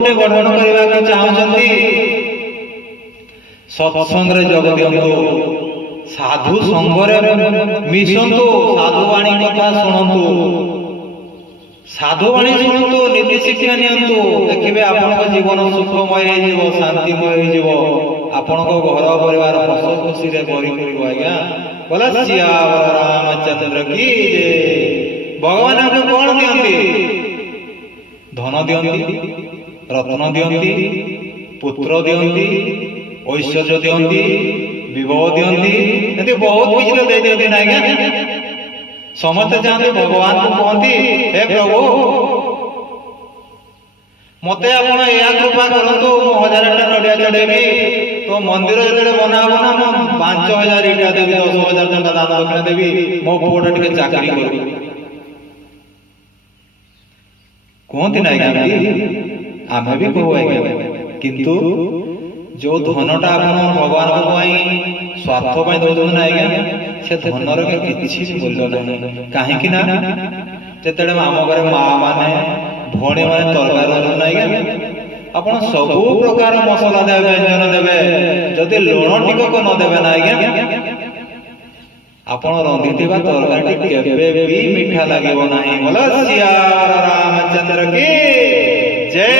गठन करने चाहते सत्संग जोग दिंतु साधु संघरे मिशंतु साधुवाणी कथा शुणु साधुवाणी शुणु नीति शिक्षा नियंतु देखिए आपन जीवन सुखमय हो शांतिमय हो आपण घर परिवार हस खुशी भरी पड़ो आज्ञा बोला सियावर रामचंद्र की जय। भगवान आपको कौन दियंती धन दियंती रत्न दियंती पुत्र दियंती ऐश्वर्य दियंती विवाह दियंती एमती बहुत किसी तो दे दियंती ना आज्ञा समस्ते चाहते भगवान को कहती हे प्रभु मते आपण या कृपा करंतु 1000 टा नडिया चढ़ेबी तो मंदिर जो बनाब ना मो 5000 इटा देवी 10,000 टका दान दक्षिणा देवी मो पुओटा टिके चाकरी करू कहती ना आज्ञा आमे भी कहू आज्ञा किंतु जो धनटा आपण भगवान को स्वार्थ पाई दउछन ना आज्ञा से धनर किछि मूल्य नहीं काहे कि ना जेतेडे आम घरे माँ माने भौणी माने तरकारी ना आज्ञा आपण सब प्रकार मसला देवे व्यंजन देवे जदि लुण टिकक न देवे ना आज्ञा आपण रंधिथिबा तरकारी केबे भी मीठा लागिबो नाही। बोलो सिया रामचंद्र की जय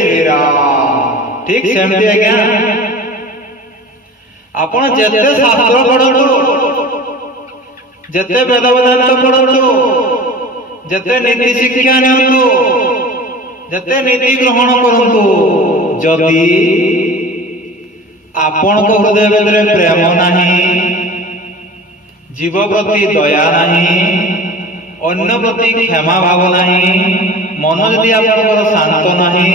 श्री राम। ठीक सेमती आज्ञा आपण जेते शास्त्र पढंतु जेते वेद वेदांत पढंतु जेते नीति शिक्षा नियंतु जेते नीति ग्रहण करंतु जदि आपण को हृदय भितर प्रेम नाही जीव प्रति दया नाही अन्य प्रति क्षमा भाव नाही मन जदि आपनकर शांत नाही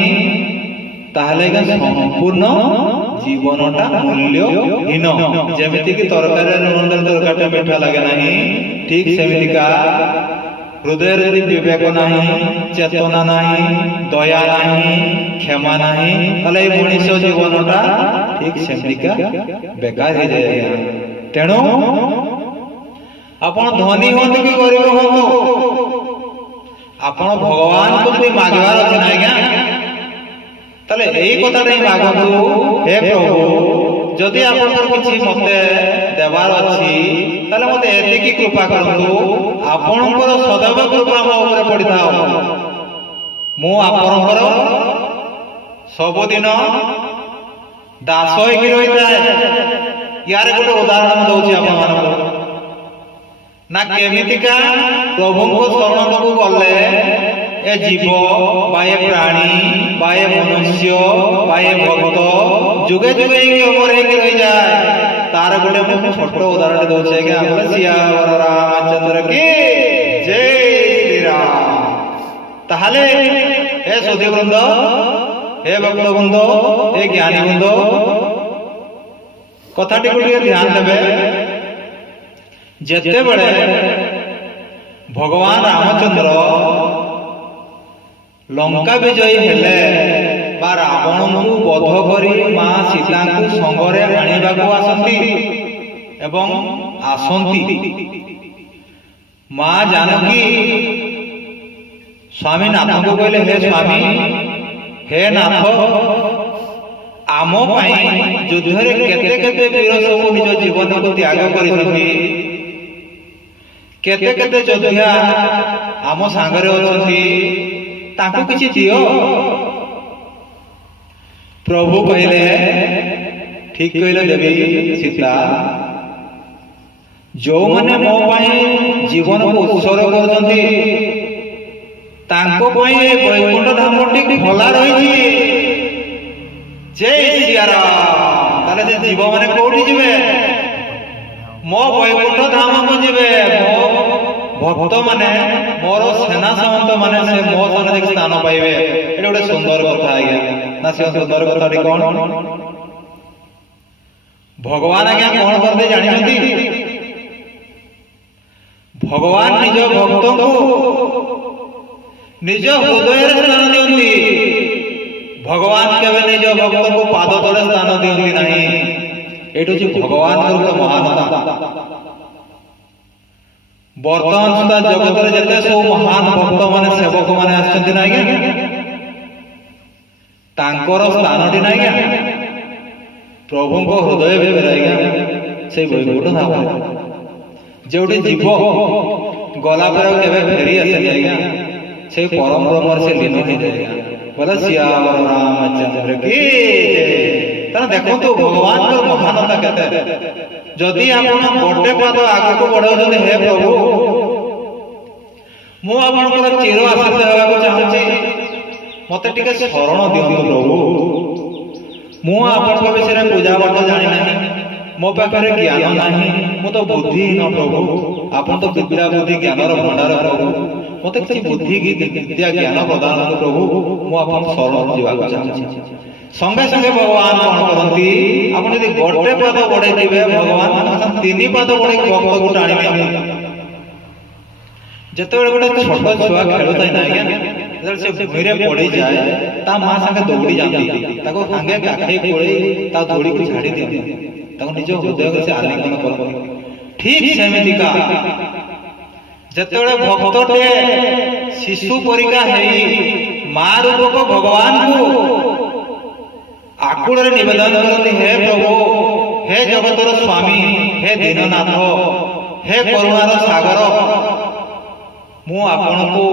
ताहले संपूर्ण जीवनटा मूल्यहीन जेमिति कि तरकारी लुण तरकारी मीठा लगे नाही ठीक सेमितिका हृदय विवेक नहीं चेतना नहीं दया नहीं क्षमा नहीं ताले मनुष्य जीवनटा ठीक सेमितिका बेकार हो जाए। तेणु आपण धनी होंतु कि गरीब होंतु आपण भगवान को जदि मागवार अछि ना आज्ञा ताले एई कथा नै मागंतु हे प्रभु जदि आपनकर किछि मते देवार अछि ताले मते एतिकी कृपा करंतु आपनकर सदैव कृपा मो ऊपर पड़िथाओ मु आपनकर सब दिन दास होई रही थाए। यार गोटे उदाहरण दउछि आपन मानको ना केमितिका प्रभु को शरण को गले ए जीव बा ए प्राणी बा ए मनुष्य बा ए भक्त जुगे जुगे अमर होके रही जाए तार गोटे मु छोट उदाहरण दउछि आज्ञा सियावर रामचंद्र की जय श्री राम। ताहले हे सुधी वृंद हे भक्त वृंद हे ज्ञानी वृंद कथाटी को ध्यान देबे जेते बड़े भगवान रामचंद्र लंका विजयी हेले बा रावण को बध करी मां सीता को संगरे आनिबा को आसंती एवं आसंती मां जानकी स्वामी नाथ को कहले हे स्वामी हे नाथ आम पाई युद्धरे केते केते वीर सब निज जीवन को त्याग करिसंती केते केते योद्धा आम सांगरे अछंती ताकू किछि दियो। प्रभु कहले ठीक कहले देवी सीता जो माने मो पाई जीवन को उत्सर्ग करछंती तांको पाई वैकुंठ धामटी खोला रही जय सिया राम। ताले जे जीव माने कोठी जिवे मो वैकुंठ धाम को जिवे मो भक्त माने मोर सेना सामंत माने से मो सामने स्थान पाइबे एटा गोटे सुंदर कथा आज्ञा ना से सुंदर कथाटी कोन भगवान आज्ञा कोन करते जानिछंती भगवान निज भक्त को निज हृदय स्थान दियंती भगवान केवे निज भक्त को पाद तले स्थान दियंती नाही एटो जे भगवान को महानता वर्तमान सुधा जगत रे जते सब महान भक्त माने सेवक माने आछंती ना आज्ञा ତାଙ୍କର ସ୍ଥାନଟି ନାହିଁ ଆଜ୍ଞା ପ୍ରଭୁଙ୍କ ହୃଦୟ ଭିତରେ ଆଜ୍ଞା ସେଇ ବୈକୁଣ୍ଠ ଧାମ ଯୋଉଠି ଯିବ ଗଲା ପରେ ଆଉ କେବେ ଫେରି ଆସେନି ଆଜ୍ଞା ସେଇ ପରମ ବ୍ରହ୍ମରେ ସେ ଲୀନ ହେଇଯାଏ ଆଜ୍ଞା ବୋଲେ ସିୟାବର ରାମଚନ୍ଦ୍ର କି ତାହେଲେ ଦେଖନ୍ତୁ ଭଗବାନଙ୍କର ମହାନତା କେତେ ଯଦି ଆପଣ ଗୋଟେ ପାଦ ଆଗକୁ ବଢାଉଛନ୍ତି ହେ ପ୍ରଭୁ ମୁଁ ଆପଣଙ୍କର ଚିର ଆଶିଷ ହେବାକୁ ଚାହୁଁଛି ମତେ ଟିକେ ଶରଣ ଦିଅନ୍ତୁ ପ୍ରଭୁ ମୁଁ ଆପଣଙ୍କ ବିଷୟରେ ପୂଜା ପାଠ ଜାଣିନାହିଁ ମୋ ପାଖରେ ଜ୍ଞାନ ନାହିଁ ମୁଁ ତ ବୁଦ୍ଧିହୀନ ପ୍ରଭୁ ଆପଣ ତ ବିଦ୍ୟା ବୁଦ୍ଧି ଜ୍ଞାନର ଭଣ୍ଡାର ପ୍ରଭୁ ମତେ କିଛି ବୁଦ୍ଧି ବିଦ୍ୟା ଜ୍ଞାନ ପ୍ରଦାନ ପ୍ରଭୁ ମୁଁ ଆପଣଙ୍କ ଶରଣ ଯିବାକୁ ଚାହୁଁଛି ସଙ୍ଗେ ସଙ୍ଗେ ଭଗବାନ କଣ କରନ୍ତି ଆପଣ ଯଦି ଗୋଟେ ପାଦ ବଢେଇଥିବେ ଭଗବାନ ତିନି ପାଦ ବଢେଇ ଭକ୍ତକୁ ଟାଣି ନିଅନ୍ତି ଯେତେବେଳେ ଗୋଟେ ଛୋଟ ଛୁଆ ଖେଳୁଥାଏ ନା ଆଜ୍ଞା ଯେତେବେଳେ ସେ ଭୂଇଁରେ ପଡିଯାଏ ତା ମା ସାଙ୍ଗେ ଦୌଡ଼ି ଯାଆନ୍ତି ତାକୁ ସାଙ୍ଗେ କାଖେଇ କୋଳେଇ ତା ଦୌଡ଼ିକୁ ଛାଡି ଦିଅନ୍ତି ତାକୁ ନିଜ ହୃଦୟକୁ ସେ ଆଲିଙ୍ଗନ କରନ୍ତି ଠିକ ସେମିତିକା ଯେତେବେଳେ ଭକ୍ତଟେ ଶିଶୁ ପରିକା ହେଇ ମା ରୂପକ ଭଗବାନଙ୍କୁ ଆକୁଳରେ ନିବେଦନ କରନ୍ତି ହେ ପ୍ରଭୁ ହେ ଜଗତର ସ୍ୱାମୀ ହେ ଦୀନନାଥ ହେ କରୁଣାର ସାଗର ମୁଁ ଆପଣଙ୍କୁ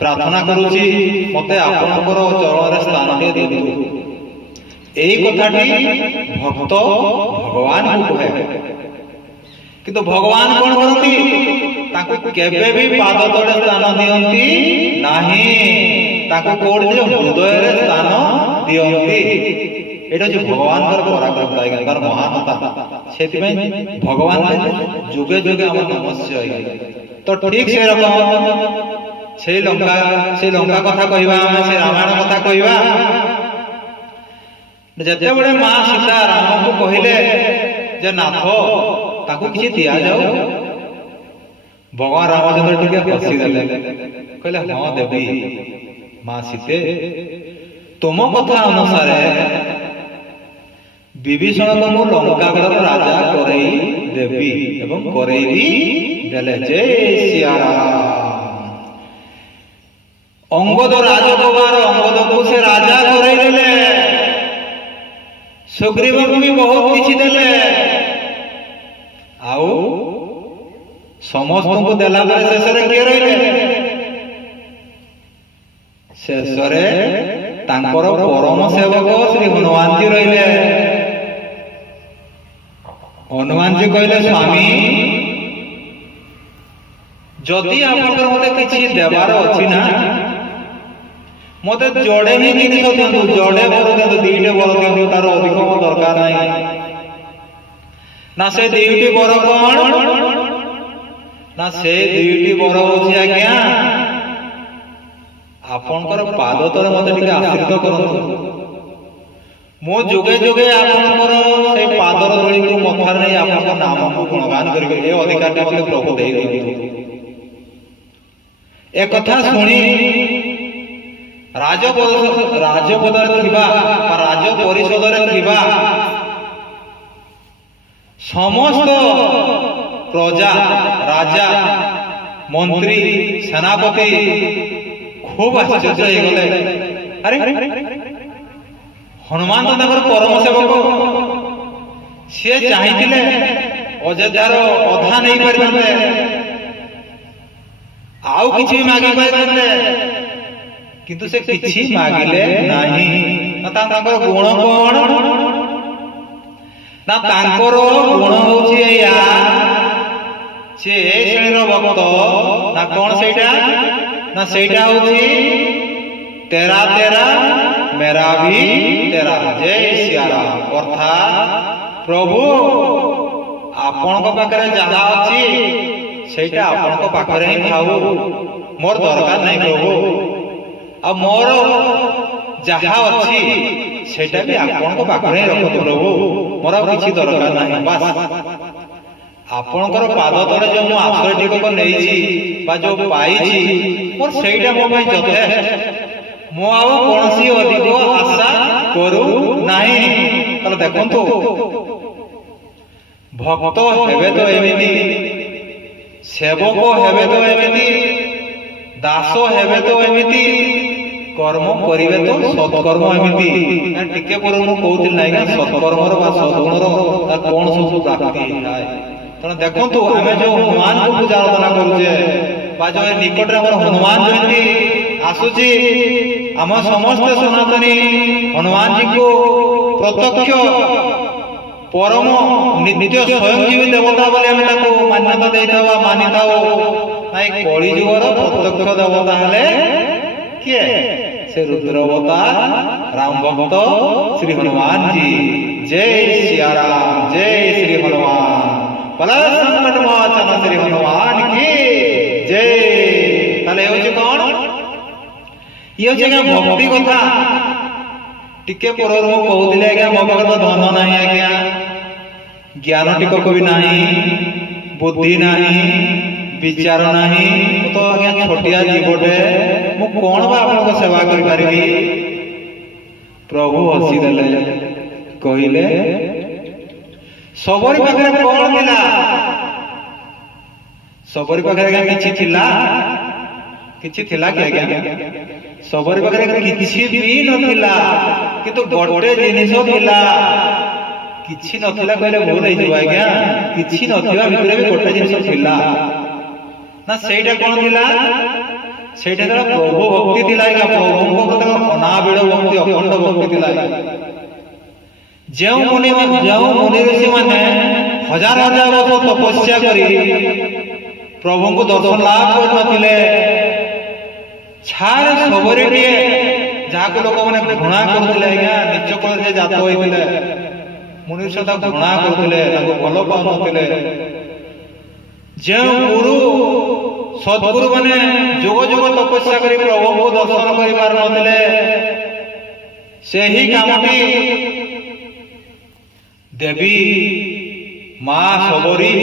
ପ୍ରାର୍ଥନା କରୁଛି ମତେ ଆପଣଙ୍କର ଚରଣରେ ସ୍ଥାନଟିଏ ଦିଅନ୍ତୁ ଏଇ କଥାଟି ଭକ୍ତ ଭଗବାନଙ୍କୁ କହେ କିନ୍ତୁ ଭଗବାନ କଣ କରନ୍ତି ତାଙ୍କୁ କେବେ ବି ପାଦ ତଳେ ସ୍ଥାନ ଦିଅନ୍ତି ନାହିଁ ତାଙ୍କୁ କୋଉଠି ହୃଦୟରେ ସ୍ଥାନ ଦିଅନ୍ତି ଏଇଟା ହଉଛି ଭଗବାନଙ୍କର ପରାକ୍ରମ ତାର ମହାନତା ସେଥିପାଇଁ ଭଗବାନ ଯୁଗେ ଯୁଗେ ଆମର ନମସ୍ୟ ତ ଠିକ ସେରକମ ସେଇ ଲଙ୍କା କଥା କହିବା ଆମେ ସେ ରାମାୟଣ କଥା କହିବା ଯେତେବେଳେ ମା ସୀତା ରାମଙ୍କୁ କହିଲେ ଯେ ନାଥ ତାଙ୍କୁ କିଛି ଦିଆଯାଉ ଭଗବାନ ରାମଚନ୍ଦ୍ର ଟିକେ ହସିଦେଲେ କହିଲେ ହଁ ଦେବି ମା ସୀତେ ତୁମ କଥା ଅନୁସାରେ ବିଭୀଷଣକୁ ମୁଁ ଲଙ୍କାଗଡ଼ର ରାଜା କରେଇ ଦେବି ଏବଂ କରେଇବି ଦେଲେ ଜୟ ସିୟାରାମ ଅଙ୍ଗଦ ରାଜକୁମାର ଅଙ୍ଗଦକୁ ସେ ରାଜା କରେଇ ଦେଲେ ସୁଗ୍ରୀବଙ୍କୁ ବି ବହୁତ କିଛି ଦେଲେ ଆଉ ସମସ୍ତଙ୍କୁ ଦେଲା ପରେ ଶେଷରେ କିଏ ରହିଲେ ଶେଷରେ ତାଙ୍କର ପରମ ସେବକ ଶ୍ରୀ ହନୁମାନଜୀ ରହିଲେ ହନୁମାନଜୀ କହିଲେ ସ୍ୱାମୀ ଯଦି ଆପଣଙ୍କର ମତେ କିଛି ଦେବାର ଅଛି ନା ମତେ ଯୋଡେ ହିଁ ଜିନିଷ ଦିଅନ୍ତୁ ଯୋଡେ ବର ଦିଅନ୍ତୁ ଦିଟେ ବର ଦିଅନ୍ତୁ ତାର ଅଧିକ ଦରକାର ନାହିଁ ନା ସେ ଦୁଇଟି ବର କଣ ନା ସେ ଦୁଇଟି ବର ହଉଛି ଆଜ୍ଞା ଆପଣଙ୍କର ପାଦ ତଳେ ମତେ ଟିକେ ଆଶ୍ରିତ କରନ୍ତୁ ମୁଁ ଯୁଗେ ଯୁଗେ ଆପଣଙ୍କର ସେଇ ପାଦର ଧୂଳିକୁ ମଥାରେ ନେଇ ଆପଣଙ୍କ ନାମକୁ ଗୁଣଗାନ କରିବି ଏ ଅଧିକାରଟି ମତେ ପ୍ରଭୁ ଦେଇ ଦିଅନ୍ତୁ ଏ କଥା ଶୁଣି ରାଜପଦରେ ଥିବା ବା ରାଜ ପରିଷଦରେ ଥିବା ସମସ୍ତ ପ୍ରଜା ରାଜା ମନ୍ତ୍ରୀ ସେନାପତି খুব আশ্চর্য হয়ে গেলে আরে হনুমান তো তাଙ୍କର পরম সেবক সে চাইଥିଲେ অযোধ্যার অধা নেই পারিଥାନ୍ତେ ଆଉ କିଛି ମାଗି ପାରିଥାନ୍ତେ କିନ୍ତୁ ସେ କିଛି ମାଗିଲେ ନାହିଁ ନା ତାଙ୍କର ଗୁଣ କଣ ନା ତାଙ୍କର ଗୁଣ ହଉଛି ଏଇଆ ସେ ଏ ଶ୍ରେଣୀର ଭକ୍ତ ନା କଣ ସେଇଟା ना सेटा होची तेरा तेरा मेरा भी तेरा जय सियाराम अर्थात प्रभु आपण को पाखरे जहा अछि सेटा आपण को पाखरे ही खाऊ मोर दरकार नहीं प्रभु आ मोर जहा अछि सेटा भी आपण को पाखरे रखतो प्रभु मोर किछि दरकार नहीं बस ଆପଣଙ୍କର ପାଦ ତଳେ ଯୋଉ ମୁଁ ଆଶ୍ରୟ ଟିକକ ନେଇଛି ବା ଯୋଉ ପାଇଛି ମୋର ସେଇଟା ମୋ ପାଇଁ ଯଥେଷ୍ଟ ମୁଁ ଆଉ କୌଣସି ଅଧିକ ଆଶା କରୁ ନାହିଁ ତାହେଲେ ଦେଖନ୍ତୁ ଭକ୍ତ ହେବେ ତ ଏମିତି ସେବକ ହେବେ ତ ଏମିତି ଦାସ ହେବେ ତ ଏମିତି কর্ম করিবে তো সৎকর্ম এমিতি টিকে পরে মু কହୁଥିଲି নাই କି ସତ୍କର୍ମର ବା ସଦ୍ଗୁଣର ତାର କଣ ସବୁ ପ୍ରାପ୍ତି ହେଇଥାଏ। ତେଣୁ ଦେଖନ୍ତୁ ଆମେ ଯୋଉ ହନୁମାନଙ୍କୁ ପୂଜା ଆରାଧନା କରୁଛେ ବା ଯୋଉ ନିକଟରେ ଆମର ହନୁମାନ ଜୟନ୍ତୀ ଆସୁଛି, ଆମ ସମସ୍ତେ ସନାତନୀ ହନୁମାନଜୀଙ୍କୁ ପ୍ରତ୍ୟକ୍ଷ ପରମ ନିତ୍ୟ ସ୍ୱୟଂଜୀବୀ ଦେବତା ବୋଲି ଆମେ ତାକୁ ମାନ୍ୟତା ଦେଇଥାଉ ବା ମାନିଥାଉ। ନାଇଁ କଳି ଯୁଗର ପ୍ରତ୍ୟକ୍ଷ ଦେବତା ହେଲେ କିଏ? ସେ ରୁଦ୍ର ଅବତାର ରାମ ଭକ୍ତ ଶ୍ରୀ ହନୁମାନ ଜି। ଜୟ ସିୟା ରାମ, ଜୟ ଶ୍ରୀ ହନୁମାନ, ବଲ ସଂକଟ ମୋଚନ ଶ୍ରୀ ହନୁମାନ କି ଜୟ। ତାହେଲେ ଏ ହଉଛି କଣ? ଇଏ ହଉଛି ଆଜ୍ଞା ଭକ୍ତି କଥା। ଟିକେ ପୂର୍ବରୁ ମୁଁ କହୁଥିଲି ଆଜ୍ଞା ମୋ ପାଖରେ ତ ଧନ ନାହିଁ ଆଜ୍ଞା, ଜ୍ଞାନ ଟିକକ ବି ନାହିଁ, ବୁଦ୍ଧି ନାହିଁ, ବିଚାର ନାହିଁ, ମୁଁ ତ ଆଜ୍ଞା ଛୋଟିଆ ଜୀବଟେ, ମୁଁ କଣ ବା ଆପଣଙ୍କ ସେବା କରିପାରିବି? ପ୍ରଭୁ ହସିଦେଲେ, କହିଲେ ସବରୀ ପାଖରେ କଣ ଥିଲା? ସବରୀ ପାଖରେ ଆଜ୍ଞା କିଛି ଥିଲା? କିଛି ଥିଲା କି ଆଜ୍ଞା? ସବରୀ ପାଖରେ କିଛି ବି ନଥିଲା, କିନ୍ତୁ ଗୋଟେ ଜିନିଷ ଥିଲା। କିଛି ନଥିଲା କହିଲେ ଭୁଲ ହେଇଯିବ ଆଜ୍ଞା, କିଛି ନଥିବା ଭିତରେ ବି ଗୋଟେ ଜିନିଷ ଥିଲା। ନା ସେଇଟା କଣ ଥିଲା? ସେଇଟା ଥିଲା ପ୍ରଭୁ ଭକ୍ତି ଥିଲା ଆଜ୍ଞା। ପ୍ରଭୁଙ୍କ ପ୍ରତି ଅନାବିଳ ଭକ୍ତି, ଅଖଣ୍ଡ ଭକ୍ତି ଥିଲା। ଯେଉଁ ମୁନି ଋଷି ମାନେ ହଜାର ହଜାର ବର୍ଷ ତପସ୍ୟା କରି ପ୍ରଭୁଙ୍କୁ ଦର୍ଶନ ଲାଭ କରିନଥିଲେ, ଛାର ସବରୀଟିଏ ଯାହାକୁ ଲୋକମାନେ ଘୃଣା କରୁଥିଲେ ଆଜ୍ଞା, ନିଜ କଳରେ ଜାତ ହୋଇଥିଲେ, ମନୁଷ୍ୟ ତାକୁ ଘୃଣା କରୁଥିଲେ, ତାକୁ ଭଲ ପାଉନଥିଲେ। ଯେଉଁ ଗୁରୁ ସଦ୍ଗୁରୁ ମାନେ ଯୁଗ ଯୁଗ ତପସ୍ୟା କରି ପ୍ରଭୁଙ୍କୁ ଦର୍ଶନ କରିପାରୁନଥିଲେ, ସେହି କାମଟି ଦେବୀ ମା ସବରୀ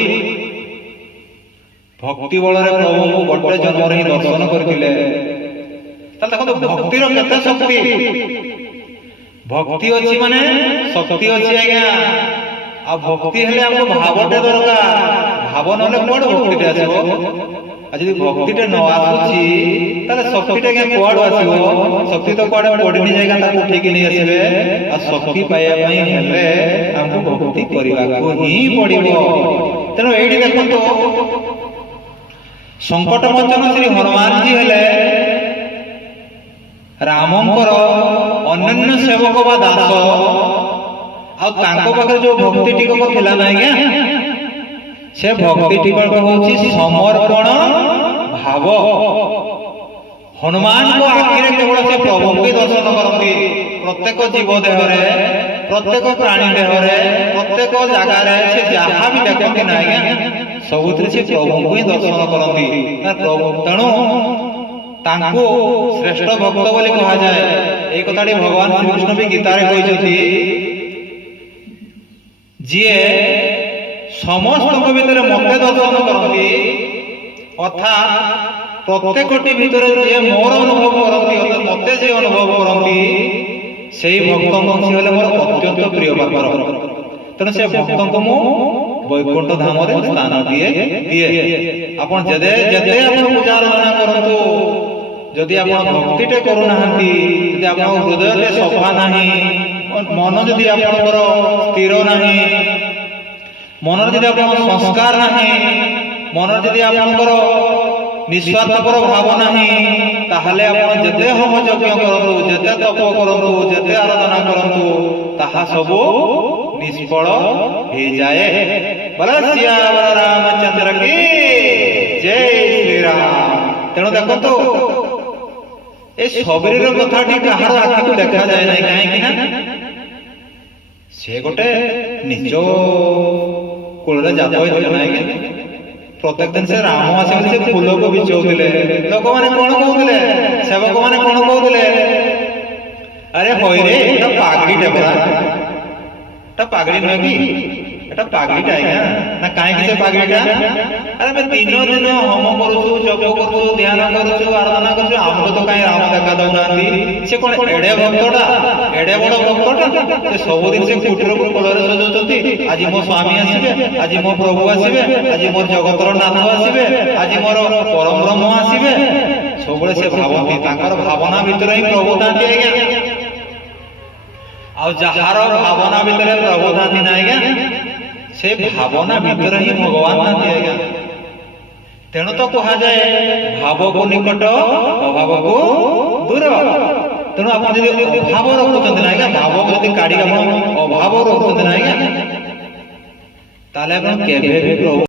ଭକ୍ତି ବଳରେ ପ୍ରଭୁଙ୍କୁ ଗୋଟେ ଜନ୍ମରେ ହିଁ ଦର୍ଶନ କରିଥିଲେ। ତାହେଲେ ଦେଖନ୍ତୁ ଭକ୍ତିର କେତେ ଶକ୍ତି। ଭକ୍ତି ଅଛି ମାନେ ଶକ୍ତି ଅଛି ଆଜ୍ଞା। ଆଉ ଭକ୍ତି ହେଲେ ଆମକୁ ଭାବଟେ ଦରକାର, ଭାବ ନହେଲେ କୁଆଡେ ଭକ୍ତିଟେ ଆସିବ? ଆଉ ଯଦି ଭକ୍ତିଟେ ନ ଆସୁଛି ତାହେଲେ ଶକ୍ତିଟା ଆଜ୍ଞା କୁଆଡୁ ଆସିବ? ଶକ୍ତି ତ କୁଆଡେ ପଡିନି ଜାয়গା, ତାକୁ ଉଠେଇକି ନେଇ ଆସିବେ। ଆଉ ଶକ୍ତି ପାଇବା ପାଇଁ ହେଲେ ଆମକୁ ଭକ୍ତି କରିବାକୁ ହିଁ ପଡିବ। ତେଣୁ ଏଇଠି ଦେଖନ୍ତୁ ସଂକଟ ମୋଚନ ଶ୍ରୀ ହନୁମାନଜୀ ହେଲେ ରାମଙ୍କର ଅନନ୍ୟ ସେବକ ବା ଦାସ। ଆଉ ତାଙ୍କ ପାଖରେ ଯୋଉ ଭକ୍ତି ଟିକକ ଥିଲା ନା ଆଜ୍ଞା, ସେ ଭକ୍ତି ଟିକକ ହଉଛି ସମର୍ପଣ ଭାବ। ହନୁମାନଙ୍କ ଆଖିରେ କେବଳ ସେ ପ୍ରଭୁଙ୍କୁ ଦର୍ଶନ କରନ୍ତି। ପ୍ରତ୍ୟେକ ଜୀବ ଦେହରେ, ପ୍ରତ୍ୟେକ ପ୍ରାଣୀ ଦେହରେ, ପ୍ରତ୍ୟେକ ଜାଗାରେ ସେ ଯାହା ବି ଦେଖନ୍ତି ନା ଆଜ୍ଞା, ସବୁଥିରେ ସେ ପ୍ରଭୁଙ୍କୁ ହିଁ ଦର୍ଶନ କରନ୍ତି। ତେଣୁ ତାଙ୍କୁ ଶ୍ରେଷ୍ଠ ଭକ୍ତ ବୋଲି କୁହାଯାଏ। ଏଇ କଥାଟି ଭଗବାନ ଶ୍ରୀକୃଷ୍ଣ ବି ଗୀତାରେ କହିଛନ୍ତି, ଯିଏ ସମସ୍ତଙ୍କ ଭିତରେ ମତେ ଦର୍ଶନ କରନ୍ତି, ଅର୍ଥାତ୍ ପ୍ରତ୍ୟେକଟି ଭିତରେ ଯିଏ ମୋର ଅନୁଭବ କରନ୍ତି, ମତେ ଯିଏ ଅନୁଭବ କରନ୍ତି, ସେଇ ଭକ୍ତଙ୍କ ସିଏ ହେଲେ ମୋର ଅତ୍ୟନ୍ତ ପ୍ରିୟ ପାତ୍ର। ତେଣୁ ସେ ଭକ୍ତଙ୍କୁ ମୁଁ ବୈକୁଣ୍ଠ ଧାମରେ ସ୍ଥାନ ଦିଏ। ଆପଣ ଯେତେ ଆପଣ ପୂଜା ଆରାଧନା କରନ୍ତୁ, ଯଦି ଆପଣ ଭକ୍ତିଟେ କରୁନାହାନ୍ତି, ଯଦି ଆପଣଙ୍କ ହୃଦୟରେ ସଫା ନାହିଁ, ମନ ଯଦି ଆପଣଙ୍କର ସ୍ଥିର ନାହିଁ, ମନରେ ଯଦି ଆପଣଙ୍କର ସଂସ୍କାର ନାହିଁ, ମନରେ ଯଦି ଆପଣଙ୍କର ନିଃସ୍ୱାର୍ଥପର ଭାବ ନାହିଁ, ତାହେଲେ ଆପଣ ଯେତେ ହୋମ ଯଜ୍ଞ କରନ୍ତୁ, ଯେତେ ତପ କରନ୍ତୁ, ଯେତେ ଆରାଧନା କରନ୍ତୁ, ତାହା ସବୁ ନିଷ୍ଫଳ ହେଇଯାଏ। ବୋଲେ ସିୟାବର ରାମଚନ୍ଦ୍ର କି ଜୟ ଶ୍ରୀରାମ। ତେଣୁ ଦେଖନ୍ତୁ ଏ ସବରୀର କଥାଟି କାହାର ଆଖିକୁ ଦେଖାଯାଏ ନାହିଁ। କାହିଁକି ନା ସେ ଗୋଟେ ନିଜ କୂଳରେ ଜାତ ହୋଇଥିଲେ ନାହିଁ। ପ୍ରତ୍ୟେକ ଦିନ ସେ ରାମ ଆସିବେ ବୋଲି ସେ ଫୁଲକୁ ବିଛଉଥିଲେ। ଲୋକମାନେ କଣ କହୁଥିଲେ? ସେବକମାନେ କଣ କହୁଥିଲେ? ଆରେ ହଇରେ ଏଟା ପାଗଡିଟେ ପରା, ଏଟା ପାଗଡି ନୁହେଁ କି? ଏଟା ପାଗଡିଟା ଆଜ୍ଞା। ନା କାହିଁକି ସେ ପାଗଡିଟା? ଆରେ ଆମେ ଦିନ ଦିନ ହୋମ କରୁଛୁ, ଜପ କରୁଛୁ, ଧ୍ୟାନ କରୁଛୁ, ଆରାଧନା କରୁଛୁ, ଆମକୁ ତ କାହିଁ ରାମ ଦେଖା ଦଉନାହାନ୍ତି? ସେ କଣ ଏଡେ ଭକ୍ତଟା, ଏଡେ ବଡ ଭକ୍ତଟା? ସେ ସବୁଦିନ ସେ କୁଟୀରକୁ ଫୁଲରେ ସଜାଉଛନ୍ତି। ଆଜି ମୋ ସ୍ୱାମୀ ଆସିବେ, ଆଜି ମୋ ପ୍ରଭୁ ଆସିବେ, ଆଜି ମୋର ଜଗତର ନାଥ ଆସିବେ, ଆଜି ମୋର ପରମ ବ୍ରହ୍ମ ଆସିବେ। ସବୁବେଳେ ସେ ଭାବନ୍ତି ତାଙ୍କର ଭାବନା ଭିତରେ ହିଁ ପ୍ରଭୁ ଥାନ୍ତି ଆଜ୍ଞା। ଆଉ ଯାହାର ଭାବନା ଭିତରେ ପ୍ରଭୁ ଥାନ୍ତି ନା ଆଜ୍ଞା ସେ ଭାବନା ଭିତରେ ହିଁ ଭଗବାନ ଥାନ୍ତି ଆଜ୍ଞା। ତେଣୁ ତ କୁହାଯାଏ ଭାବକୁ ନିକଟ ଅଭାବକୁ ଦୂର। ତେଣୁ ଆପଣ ଯଦି ଅଭାବ ରଖୁଛନ୍ତି ନା ଆଜ୍ଞା, ଭାବକୁ ଯଦି କାଢିକି ଆପଣ ଅଭାବ ରଖୁଛନ୍ତି ନା ଆଜ୍ଞା, ତାହେଲେ ଆପଣ କେବେ ବି ପ୍ରଭୁ